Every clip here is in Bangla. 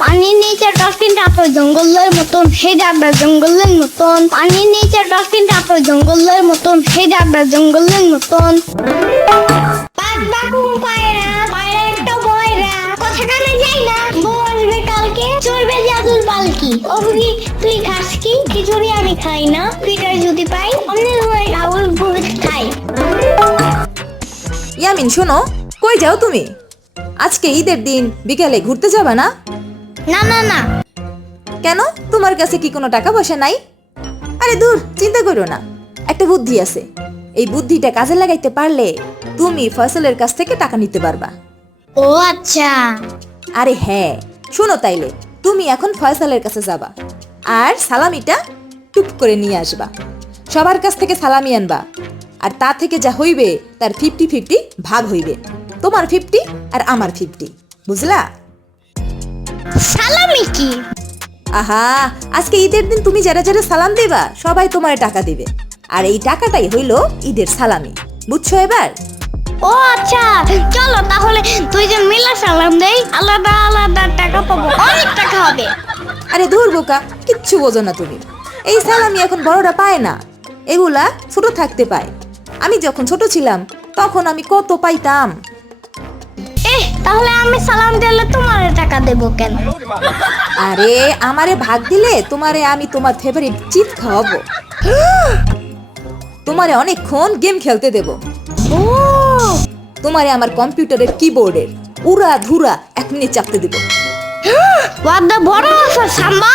পানির নিচে ডলফিনটা তো জঙ্গলের মতন, সেই ডাকটা জঙ্গলের মতন। পানির নিচে ডলফিনটা তো জঙ্গলের মতন, সেই ডাকটা জঙ্গলের মতন। একটা বয়রা কথা কানে যাই না, বউ আসবে কালকে, চলবে জাদুর পালকি। অবধি তুই খাস কি? খিচুড়ি আমি খাই না, পিঠা যদি পাই অন্যের ঘরে ডাউল ভরে খাই। ইয়ামিন শোনো, কই যাও তুমি? আজকে ঈদের দিন বিকেলে ঘুরতে যাবা না? না না না। কেন, তোমার কাছে কি কোনো টাকা পয়সা নাই? আরে দূর, চিন্তা করো না, একটা বুদ্ধি আছে। এই বুদ্ধিটা কাজে লাগাইতে পারলে তুমি ফয়সলের কাছ থেকে টাকা নিতে পারবা। ও আচ্ছা। আরে হ্যাঁ, শোনো তাইলে তুমি এখন ফয়সালের কাছে যাবা আর সালামিটা টুপ করে নিয়ে আসবা। সবার কাছ থেকে সালামি আনবা, আর তা থেকে যা হইবে তার 50-50 ভাগ হইবে। তোমার 50 আর আমার 50, বুঝলা? সালামি কি? আহা, আজকে ঈদের দিন তুমি যারা যারা সালাম দেবা সবাই তোমার টাকা দিবে, আর এই টাকাটাই হইল ঈদের সালামি। বুঝছো এবার? ও আচ্ছা, চলো তাহলে দুইজন মিলে সালাম দেই, আলাদা আলাদা টাকা পাবো, অনেক টাকা হবে। আরে দূর বোকা, কিচ্ছু বোঝো না তুমি। এই সালামি এখন বড়রা পায় না, এগুলা ছোট থাকতে পায়। আমি যখন ছোট ছিলাম তখন আমি কত পাইতাম। তাহলে আমি সালাম দিলে তোমার টাকা দেবো কেন? আরে আমারে ভাগ দিলে তোমারে আমি তোমার ফেভারিট চিপস খাওয়াবো, তোমারে অনেকক্ষণ গেম খেলতে দেব, ও তোমারে আমার কম্পিউটারের কিবোর্ডের উড়া ধুরা 1 মিনিট চাপতে দেব। ওয়াদা বড় আছে সাম্বা।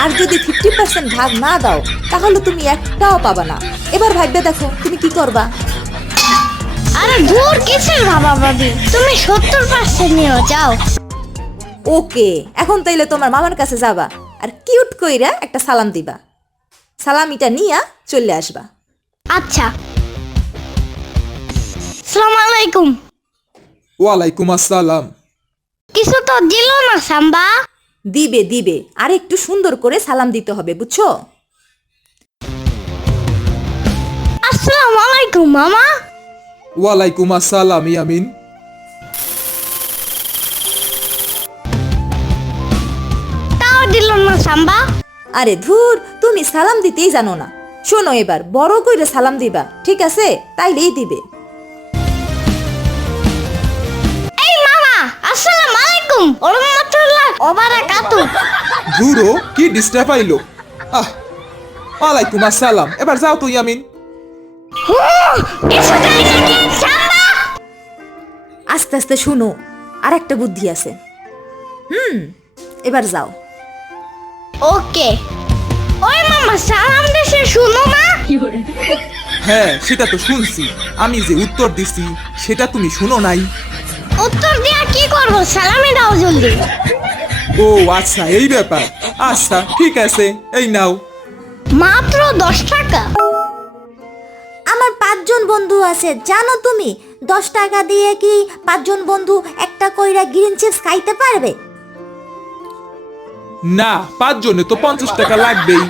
আর যদি 50% ভাগ না দাও তাহলে তুমি একটাও পাবা না। এবার ভাববে দেখো তুমি কি করবা। আরে দূর, কিসের ভাবাভাবি, তুমি 70% নিয়ে যাও। ওকে, এখন তাইলে তোমার মামার কাছে যাবা আর কিউট কইরা একটা সালাম দিবা। সালামিটা নিয়া চলে আসবা। আচ্ছা। আসসালামু আলাইকুম। ওয়ালাইকুম আসসালাম। কিছু তো দিল না সাম্বা। দিবে দিবে, আর একটু সুন্দর করে সালাম দিতে হবে, বুঝছো? আসসালামু আলাইকুম মামা। ওয়ালাইকুম আসসালাম ইয়ামিন। তাও দিল না সাম্বা। আরে ধুর, তুমি সালাম দিতেই জানো না। শোনো, এবার বড় কইরা সালাম দিবা, ঠিক আছে? তাইলেই দিবে। এই মামা, আসসালামু আলাইকুম ওয়া রাহমাতুল্লাহ ওয়া বারাকাতুহু। ধুরো, কি ডিস্টার্ব আইলো। ওয়ালাইকুম আসসালাম। এবার যাও তো ইয়ামিন। কিছু দেয় নাকি সাম্বা? আস্তে আস্তে শুনো, আর একটা বুদ্ধি আছে। এবার যাও। ওকে। ওই মামা সালাম দেশে শুনো না। হ্যাঁ, সেটা তো শুনছি। আমি যে উত্তর দিছি সেটা তুমি শুনো নাই। উত্তর দিয়া কি করব? সালামে দাও জলদি। ও আচ্ছা, এই ব্যাপার। আচ্ছা ঠিক আছে, এই নাও। মাত্র 10 টাকা। আমার 5 জন বন্ধু আছে, জানো তুমি? 10 টাকা দিয়ে কি 5 জন বন্ধু একটা কইরা গ্রিন চিপস খাইতে পারবে? না, 5 জনে তো 50 টাকা লাগবেই।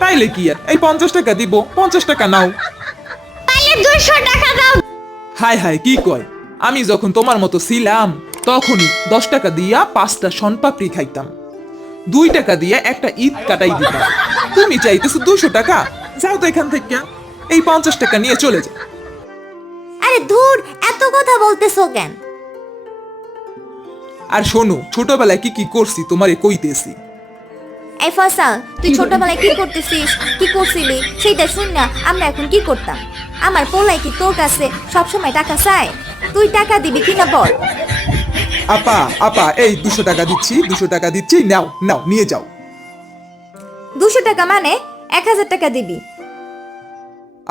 তাইলে কি আর, এই 50 টাকা দিব, 50 টাকা নাও। তাইলে 200 টাকা দাও। হাই হাই, কি কয়? আমি যখন তোমার মতো ছিলাম তখনই 10 টাকা দিয়া 5টা শনপাপড়ি খাইতাম, 2 টাকা দিয়ে একটা ঈদ কাটাই দিতাম। তুমি চাইতেছো 200 টাকা? যাও তো এখান থেকে, এই 50 টাকা নিয়ে চলে যাও। আরে ধুর, এত কথা বলতেছো কেন? আর শোনো, ছোটবেলায় কি কি করছি তোমারে কইতেছি। এই ফয়সাল, তুই ছোটবেলায় কি করতেছিস, কি করছিলি সেইটা শুন না। আমরা এখন কি করতাম? আমার পোলাই কি তোর কাছে সবসময় টাকা চায়? তুই টাকা দিবি কিনা বল। আপা আপা, এই 200 টাকা দিচ্ছি, 200 টাকা দিচ্ছি, নাও নাও নিয়ে যাও। 200 টাকা মানে 1000 টাকা দিবি।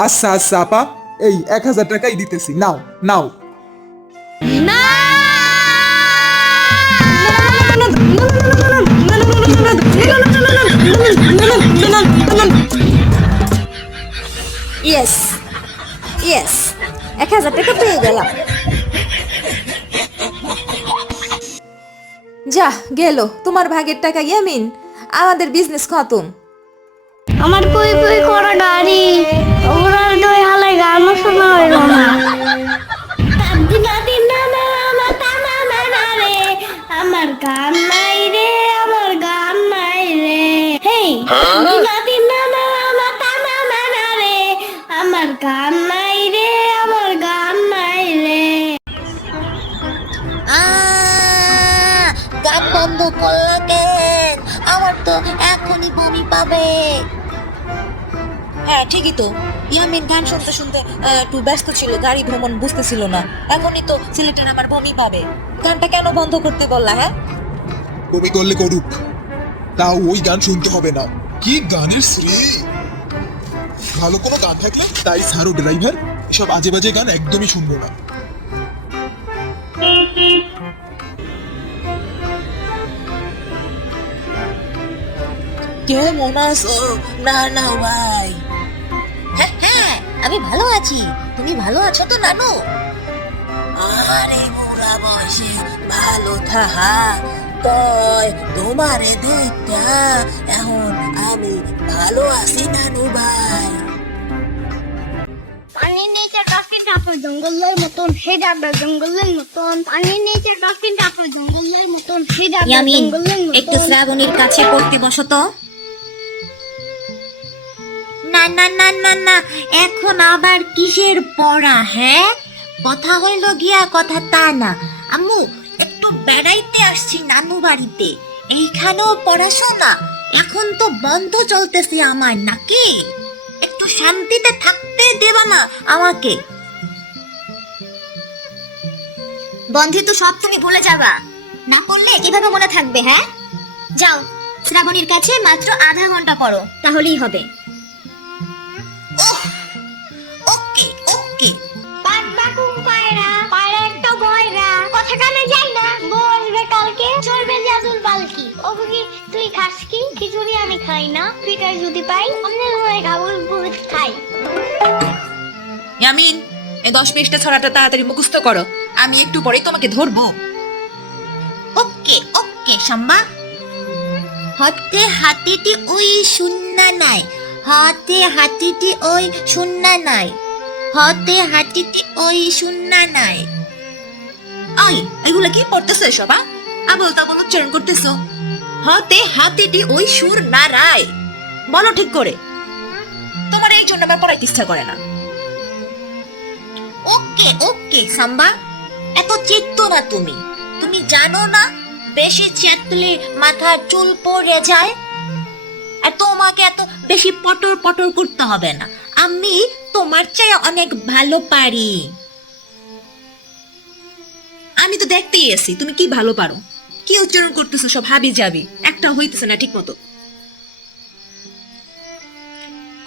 আচ্ছা আচ্ছা আপা, এই 1000 টাকাই দিতেছি, নাও নাও। না। ইয়েস ইয়েস, 1000 টাকা পেয়ে গেলাম। যা গেল তোমার ভাগের টাকা ইয়ামিন, আমাদের বিজনেস খতম। আমার পুই পুই করা গাড়ি, ওরা দই হালে গান শোনা হইল না। আমার বন্ধ করলা কেন? আমার তো এখনই বমি পাবে। হ্যাঁ ঠিকই তো, ইয়ামিন গান শুনতে শুনতে একটু ব্যস্ত ছিল, গাড়ি ভ্রমণ বুঝতেছিল না। এখনই তো ছেলেটার আমার বমি পাবে। গানটা কেন বন্ধ করতে বললা? হ্যাঁ বমি করলে করুক, তাও ওই গান শুনতে হবে না। কি গানের শ্রী! ভালো কোনো গান থাকলে তাই ছাড়ো ড্রাইভার, এসব আজে বাজে গান একদমই শুনবো না। কেমন আছো? না না ভাই। হ্যাঁ হ্যাঁ আমি ভালো আছি, তুমি ভালো আছো তো নানু? আরে মোরা বসে ভালো থাহা, তয় তোমারে দেখা এখন আমি ভালো আছি নানু ভাই। পানির নিচে ডলফিন টাপুর জঙ্গলের মতন হে যাবে জঙ্গলের মতন। পানির নিচে ডলফিন টাপুর জঙ্গলের মতন হে যাবে ইয়ামিন জঙ্গলের মতন। একটু শ্রাবণীর কাছে পড়তে বসো তো। না না না না না, এখন আবার কিসের পড়া? হ্যাঁ কথা হইল গিয়া কথা তা না। আম্মু একটু বেড়াইতে আসছি নানু বাড়িতে, এইখানেও পড়াশোনা? এখন তো বন্ধ চলতেছে আমার, নাকি একটু শান্তিতে থাকতে দেবা না আমাকে? বন্ধে তো সব তুমি ভুলে যাবা, না পড়লে কিভাবে মনে থাকবে? হ্যাঁ যাও, শ্রাবণীর কাছে মাত্র আধা ঘন্টা পড়ো, তাহলেই হবে। ওকে ওকে। বাকবাকুম পায়রা, পায়রা একটা বয়রা, কথা কানে যায় না, বসবে কালকে, চড়বে জাদুর পালকি। ও বুকি তুই খাস কি? খিচুড়ি আমি খাই না, পিঠার যদি পাই অন্য ধরে খাবো, বহুত খাই। ইয়ামিন, এই 10 পৃষ্ঠা ছড়াটা তাড়াতাড়ি মুখস্থ করো, আমি একটু পরেই তোমাকে ধরবো। ওকে ওকে শাম্বা। হাতে হাতিটি ওই শূন্য নাই, হাতে হাতিটি ওই শূন্য নাই, হাতে হাতিটি ওই শূন্য নাই। আই এগুলা কি পড়তেছো এসব? আবল তাবল উচ্চারণ করতেছো। হাতে হাতিটি ওই সুর না রায়, বলো ঠিক করে। তোমার এই জন্য আমার পড়াইতে ইচ্ছা করে না। ওকে ওকে সাম্বা, এত চেতো না তুমি। তুমি জানো না বেশি চেতলে মাথার চুল পড়ে যায়। আর তোমাকে এত বেশি পটর পটর করতে হবে না, আমি তোমার চেয়ে অনেক ভালো পারি। আমি তো দেখতেই আছি তুমি কি ভালো পারো। কি উচ্চারণ করতেছো সব হাবি যাবি, একটা হইতেছে না ঠিক মতো।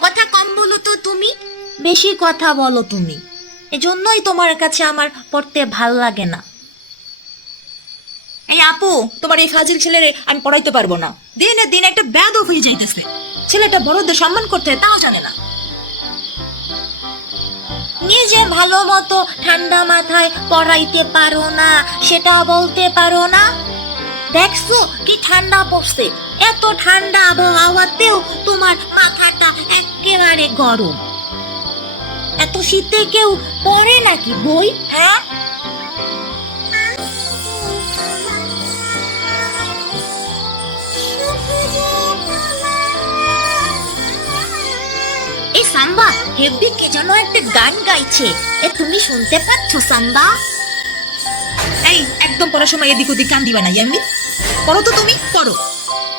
কথা কম বলো তো তুমি, বেশি কথা বলো তুমি, এজন্যই তোমার কাছে আমার পড়তে ভাল লাগে না। এই আপু, তোমার এই ফাজিল ছেলেরে আমি পড়াইতে পারবো না। দিনে দিন একটা বেয়াদব হয়ে যাইতেছে। ছেলেটা বড়দের সম্মান করতে হয়, তাও জানে না। নিজে ভালো মতো ঠান্ডা মাথায় পড়াইতে পারো না, সেটা বলতে পারো না। দেখছো কি ঠান্ডা পড়ছে, এত ঠান্ডা আবহাওয়াতেও তোমার মাথাটা একেবারে গরম। এত শীতে কেউ পড়ে নাকি বই? হ্যাঁ এই সাম্বা, হেব্বি কে যেন একটা গান গাইছে, এ তুমি শুনতে পাচ্ছ সাম্বা? এই একদম পড়ার সময় এদিক ওদিক কান দিবা না ইয়ামিন। পড়ো তো তুমি, পড়ো।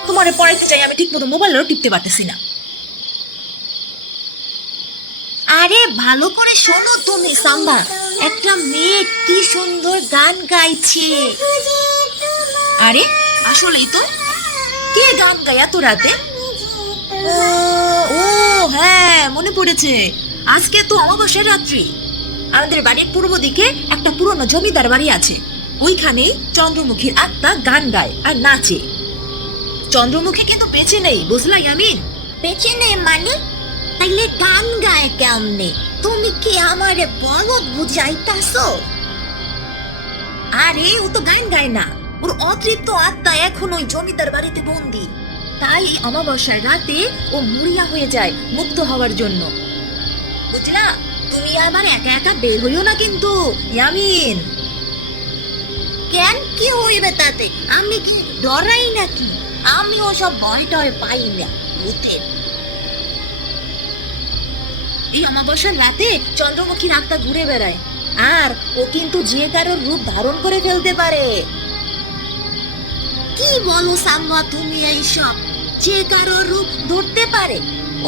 তোমারে পড়াইতে চাই, আমি ঠিক মতো মোবাইলেরও টিপতে পারতেছি না। আরে ভালো করে শোনো তুমি সাম্বা, একটা মেয়ে কি সুন্দর গান গাইছে। আরে আসলেই তো, কে গান গায় এত রাতে? ও হ্যাঁ, মনে পড়েছে, আজকে তো অমাবস্যার রাত্রি। আমাদের বাড়ির পূর্ব দিকে একটা পুরনো জমিদার বাড়ি আছে, ওইখানে চন্দ্রমুখীর আত্মা গান গায় আর নাচে। চন্দ্রমুখী কিন্তু বেঁচে নেই, বুঝলা ইয়ামিন? বেঁচে নেই মানে? তাইলে গান গায় কেমনে? তুমি কি আমারে বলদ বুঝাইতাছো? আরে ও তো গান গায় না, ওর অতৃপ্ত আত্মা এখন ওই জমিদার বাড়িতে বন্দি। তাই অমাবস্যার রাতে ও মরিয়া হয়ে যায় মুক্ত হওয়ার জন্য, বুঝলা? তুমি আবার একা একা বের হইও না কিন্তু ইয়ামিন। কেন, কি হইবে তাতে? আমি কি ডরাই নাকি? আমি ওসব ভয় টয় পাই না ভূতের। এই অমাবস্যার রাতে চন্দ্রমুখীর আত্মা ঘুরে বেড়ায়, আর ও কিন্তু যে কারোর রূপ ধারণ করে ফেলতে পারে। কি বলো সাম্বা তুমি এইসব? যে কারো রূপ ধরতে পারে,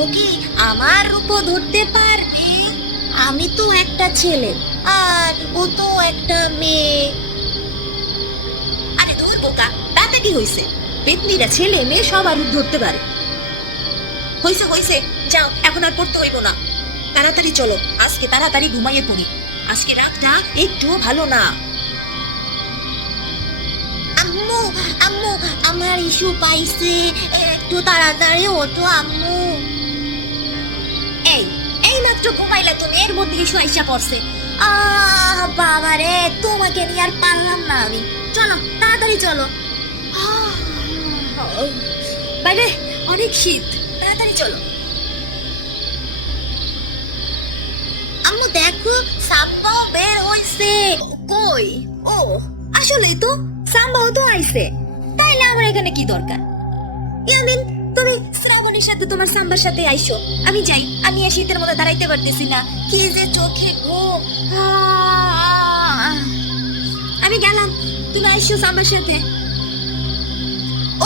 ও কি আমার রূপও ধরতে পারবে? আমি তো একটা ছেলে আর ও তো একটা মেয়ে। আরে ধর বোকা, তাতে কি হইছে? পেতনিরা ছেলে মেয়ে সবার রূপ ধরতে পারে। হইছে হইছে, যাও এখন আর পড়তে হইব না। তাড়াতাড়ি চলো, আজকে তাড়াতাড়ি ঘুমাইয়ে পড়ি। আজকে রাতটা একটুও ভালো না। আম্মু আম্মু, আমার ইস্যু পাইছে, একটু তাড়াতাড়ি ওঠো আম্মু। এই এই মাত্র ঘুমাইলা তুমি, এর মধ্যে ইস্যু আইসা পড়ছে। বাবা রে, তোমাকে নিয়ে আর পারলাম না আমি। চলো তাড়াতাড়ি চলো। বাইরে অনেক শীত, তাড়াতাড়ি চলো। আম্মু দেখো, সাম্বাও বের হইছে। কই? ও আসলেই তো, সাম্বাও তো আইছে। তাইলে আমার এখানে কি দরকার? ইয়ামিন, তুমি শ্রাবণীর সাথে তোমার সাম্বার সাথে আইসো। আমি যাই, আমি এই শীতের মধ্যে দাঁড়াইতে পারতেছি না। কি যে চোখে ঘুম। আমি গেলাম, তুমি আইসো সাম্বার সাথে।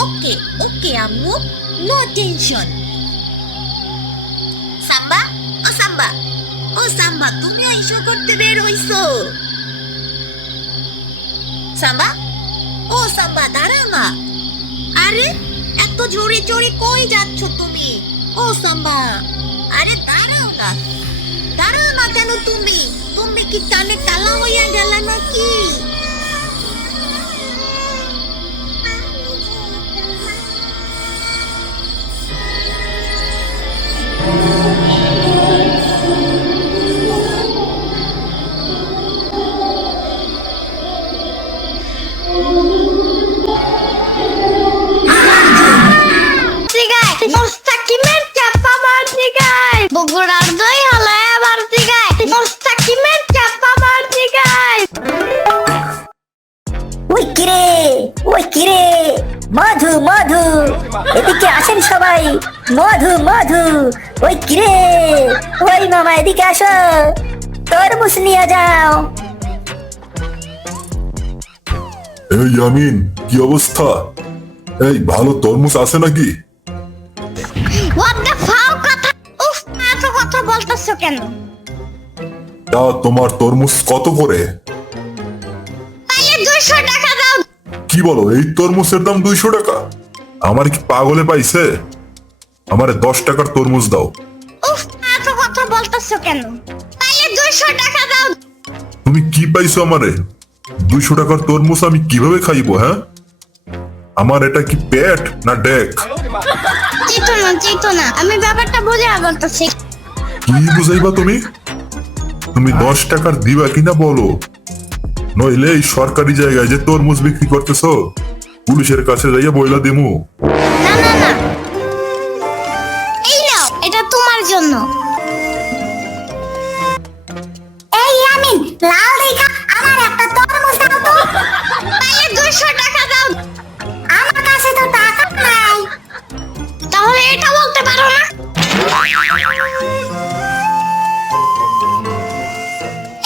ওকে ওকে আম্মু, নো টেনশন। সাম্বা, ও সাম্বা, ও সাম্বা, তুমি আইসো করতে বের হইছো? সাম্বা, ও সাম্বা দাঁড়াও না। আরে এত জোরে জোরে কই যাচ্ছ তুমি? ও সাম্বা, আরে দাঁড়াও না, দাঁড়াও না কেন তুমি? তুমি কি কানে কালা হইয়া গেলা নাকি? সিগায় মোস্তাকিমের চাপা মারতে গায়, বগুড়ার দই হালায় মারতে গায়, মোস্তাকিমের চাপা মারতে গায়। ওই কিরে মধু মধু, এদিকে আসেন সবাই। মধু মধু, ওই কিরে, ওই মামা এদিকে আসো, তরমুজ নিয়ে যাও। এই আমিন, কি অবস্থা? এই ভালো তরমুজ আছে নাকি? What the fuck কথা? উফ, এত কথা বলতেছো কেন? তা তোমার তরমুজ কত করে? তাইলে 200 টাকা দাও। কি বলো, এই তরমুজের দাম 200 টাকা? আমার কি পাগলে পাইছে? আমারে 10 টাকার তরমুজ দাও। উফ, এত কথা বলতেছো কেন? তাইলে 200 টাকা দাও। তুমি কি পাইছো আমারে? 200 টাকার তরমুজ আমি কিভাবে খাইবো? হ্যাঁ, আমার এটা কি পেট না ডেক? চিতো না, আমি ব্যাপারটা বুঝে বলতেছি। কি বুঝাইবা তুমি? তুমি 10 টাকার দিবা কিনা বলো, নইলে এই সরকারি জায়গায় যে তরমুজ বিক্রি করতেছো পুলিশের কাছে যাইয়া বইলা দিমু। না, এই নাও, এটা তোমার জন্য। এই আমিন, লাল দেখা আমার একটা তরমুজ দাও তো। তাইলে 200 টাকা দাও। আমার কাছে তো টাকা নাই। তাহলে এটা বলতে পারো না?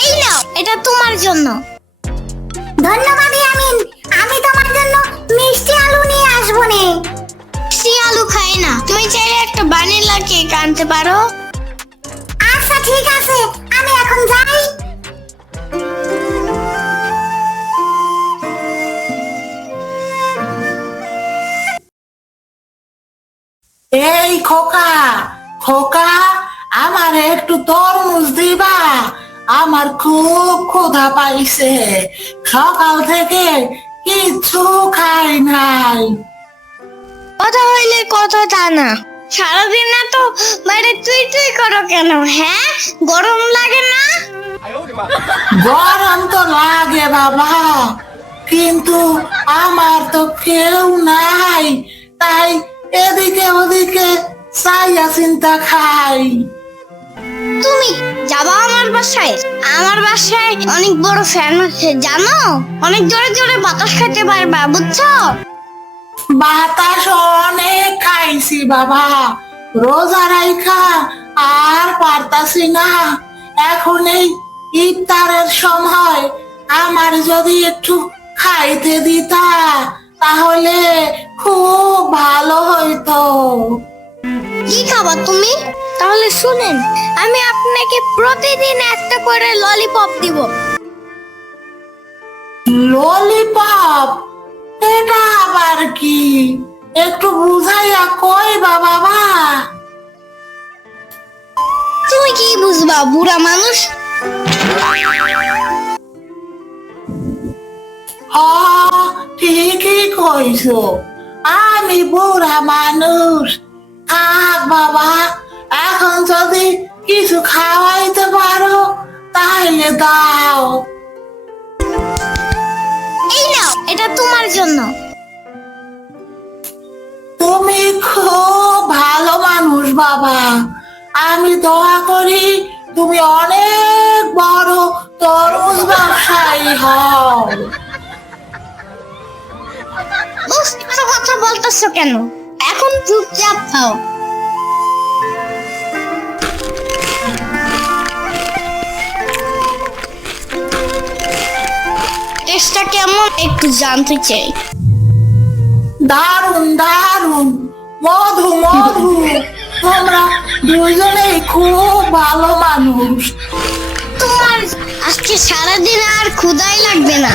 এই নাও, এটা তোমার জন্য। ধন্যবাদ আমিন, আমি তোমার জন্য মিষ্টি আলু নিয়ে আসবো নে। মিষ্টি আলু খাই না, তুমি চাইলে একটা ভ্যানিলা কেক আনতে পারো। আচ্ছা ঠিক আছে, আমি এখন যাই। এই খোকা খোকা, আমার একটু তরমুজ দিবা? আমার খুব ক্ষুধা পাইছে, সকাল থেকে কিচ্ছু খাই নাই। কথা হইলে কথা তা না, সারাদিন না তো বাইরে তুই করো কেন? হ্যাঁ, গরম লাগে না? গরম তো লাগে বাবা, কিন্তু আমার তো কেউ নাই, তাই এদিকে ওদিকে চাইয়া চিন্তা খাই। তুমি যাবা আমার বাসায়? আমার বাসায় অনেক বড় ফ্যান আছে জানো, অনেক জোরে জোরে বাতাস খেতে পারবা, বুঝছো? বাতাস অনেক খাইছি বাবা, রোজা রাইখা আর পারতাছি না। এখন এই ইফতারের সময় আমার যদি একটু খাইতে দিতা তাহলে খুব ভালো হইতো। কি খাবা তুমি? তাহলে শুনেন, আমি আপনাকে প্রতিদিন একটা করে ললিপপ দিব। ললিপপ? এটা আবার কি? একটু বুঝাইয়া কইবা বাবা। তুমি কি বুঝবা, বুড়া মানুষ? ঠিকই কইছো, আমি বুড়া মানুষ। থাক বাবা, এখন যদি কিছু খাওয়াইতে পারো তাহলে দাও। এই নাও, এটা তোমার জন্য। তুমি খুব ভালো মানুষ বাবা। আমি দোয়া করি তুমি অনেক বড় তরমুজ ব্যবসায়ী হও। উফ, এত কথা বলতেছো কেন? এখন চুপচাপ খাও। টেস্টটা কেমন একটু জানতে চাই। দারুন দারুন, মধু মধু, তোমরা দুজনেই খুব ভালো মানুষ। তোমার আজকে সারাদিন আর ক্ষুধাই লাগবে না।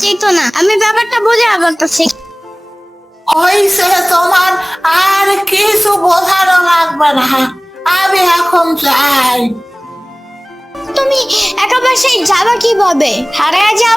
চেতো না, আমি ব্যাপারটা বুঝে বলতেছি। হইছে, তোমার আর কিছু বোঝানো লাগবে না, আমি এখন যাই। তুমি একা বাসায় যাবা কিভাবে? হারিয়ে যাও